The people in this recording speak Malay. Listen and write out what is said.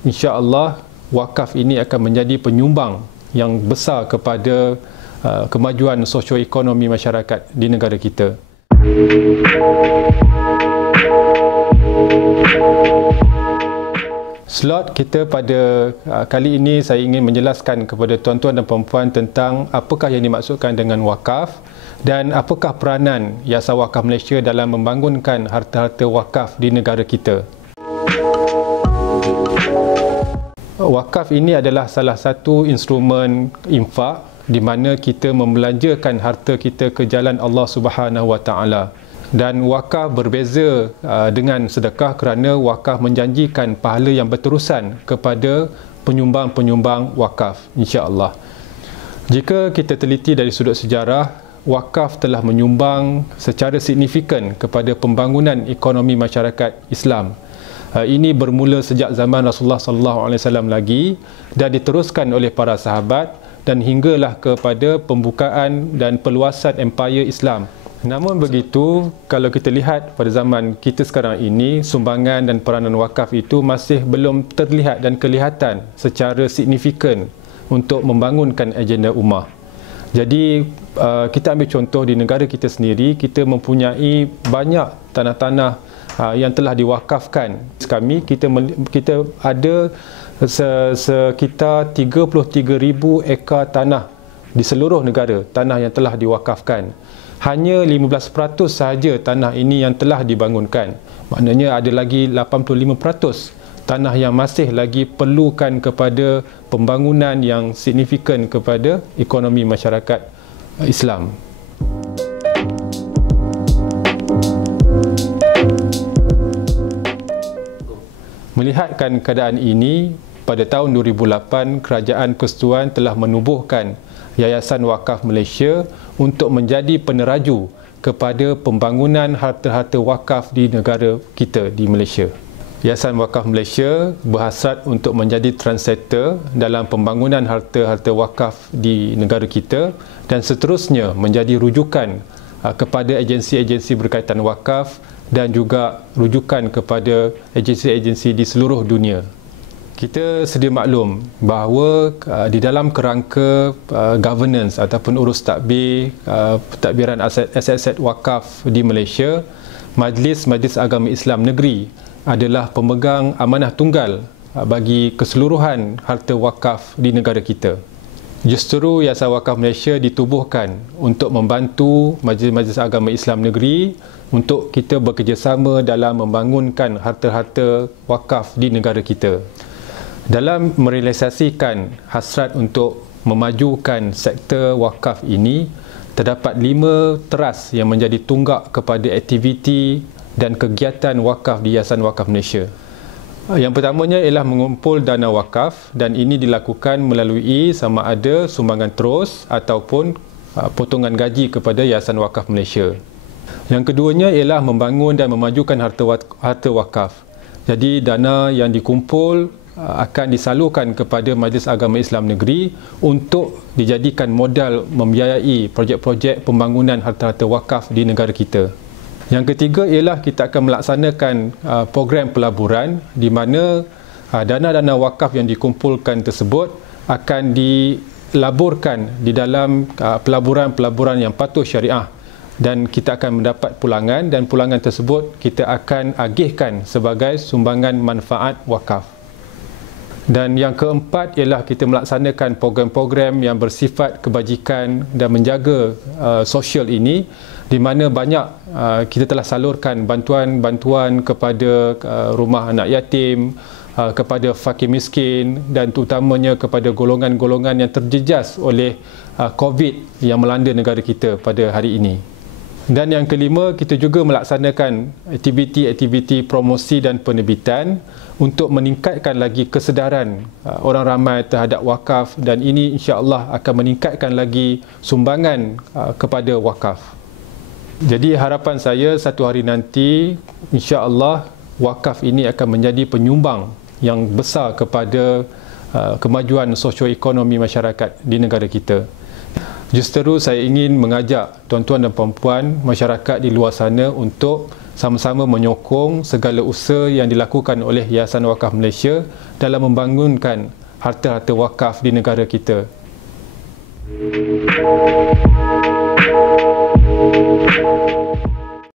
insya-Allah wakaf ini akan menjadi penyumbang yang besar kepada kemajuan sosioekonomi masyarakat di negara kita. Slot kita pada kali ini saya ingin menjelaskan kepada tuan-tuan dan puan-puan tentang apakah yang dimaksudkan dengan wakaf dan apakah peranan Yayasan Wakaf Malaysia dalam membangunkan harta-harta wakaf di negara kita. Wakaf ini adalah salah satu instrumen infak di mana kita membelanjakan harta kita ke jalan Allah Subhanahu Wa Taala. Dan wakaf berbeza dengan sedekah kerana wakaf menjanjikan pahala yang berterusan kepada penyumbang-penyumbang wakaf, insya-Allah. Jika kita teliti dari sudut sejarah, wakaf telah menyumbang secara signifikan kepada pembangunan ekonomi masyarakat Islam. Ini bermula sejak zaman Rasulullah SAW lagi dan diteruskan oleh para sahabat dan hinggalah kepada pembukaan dan perluasan empayar Islam. Namun begitu, kalau kita lihat pada zaman kita sekarang ini, sumbangan dan peranan wakaf itu masih belum terlihat dan kelihatan secara signifikan untuk membangunkan agenda ummah. Jadi kita ambil contoh di negara kita sendiri, kita mempunyai banyak tanah-tanah yang telah diwakafkan. Kami kita ada sekitar 33,000 ekar tanah di seluruh negara, tanah yang telah diwakafkan. Hanya 15% sahaja tanah ini yang telah dibangunkan. Maknanya ada lagi 85% tanah yang masih lagi perlukan kepada pembangunan yang signifikan kepada ekonomi masyarakat Islam. Melihatkan keadaan ini, pada tahun 2008 Kerajaan Persekutuan telah menubuhkan Yayasan Wakaf Malaysia untuk menjadi peneraju kepada pembangunan harta-harta wakaf di negara kita di Malaysia. Yayasan Wakaf Malaysia berhasrat untuk menjadi trendsetter dalam pembangunan harta-harta wakaf di negara kita dan seterusnya menjadi rujukan kepada agensi-agensi berkaitan wakaf dan juga rujukan kepada agensi-agensi di seluruh dunia. Kita sedia maklum bahawa di dalam kerangka governance ataupun urus tadbiran aset-aset wakaf di Malaysia, Majlis Agama Islam Negeri adalah pemegang amanah tunggal bagi keseluruhan harta wakaf di negara kita. Justru Yayasan Wakaf Malaysia ditubuhkan untuk membantu Majlis Agama Islam Negeri untuk kita bekerjasama dalam membangunkan harta-harta wakaf di negara kita. Dalam merealisasikan hasrat untuk memajukan sektor wakaf ini, terdapat 5 teras yang menjadi tunggak kepada aktiviti dan kegiatan wakaf di Yayasan Wakaf Malaysia. Yang pertamanya ialah mengumpul dana wakaf dan ini dilakukan melalui sama ada sumbangan terus ataupun potongan gaji kepada Yayasan Wakaf Malaysia. Yang keduanya ialah membangun dan memajukan harta wakaf. Jadi dana yang dikumpul akan disalurkan kepada Majlis Agama Islam Negeri untuk dijadikan modal membiayai projek-projek pembangunan harta-harta wakaf di negara kita. Yang ketiga ialah kita akan melaksanakan program pelaburan di mana dana-dana wakaf yang dikumpulkan tersebut akan dilaburkan di dalam pelaburan-pelaburan yang patuh syariah dan kita akan mendapat pulangan dan pulangan tersebut kita akan agihkan sebagai sumbangan manfaat wakaf. Dan yang keempat ialah kita melaksanakan program-program yang bersifat kebajikan dan menjaga sosial ini di mana banyak kita telah salurkan bantuan-bantuan kepada rumah anak yatim, kepada fakir miskin dan terutamanya kepada golongan-golongan yang terjejas oleh COVID yang melanda negara kita pada hari ini. Dan yang kelima, kita juga melaksanakan aktiviti-aktiviti promosi dan penerbitan untuk meningkatkan lagi kesedaran orang ramai terhadap wakaf dan ini insya-Allah akan meningkatkan lagi sumbangan kepada wakaf. Jadi harapan saya satu hari nanti insya-Allah wakaf ini akan menjadi penyumbang yang besar kepada kemajuan sosioekonomi masyarakat di negara kita. Justru saya ingin mengajak tuan-tuan dan puan-puan masyarakat di luar sana untuk sama-sama menyokong segala usaha yang dilakukan oleh Yayasan Wakaf Malaysia dalam membangunkan harta-harta wakaf di negara kita.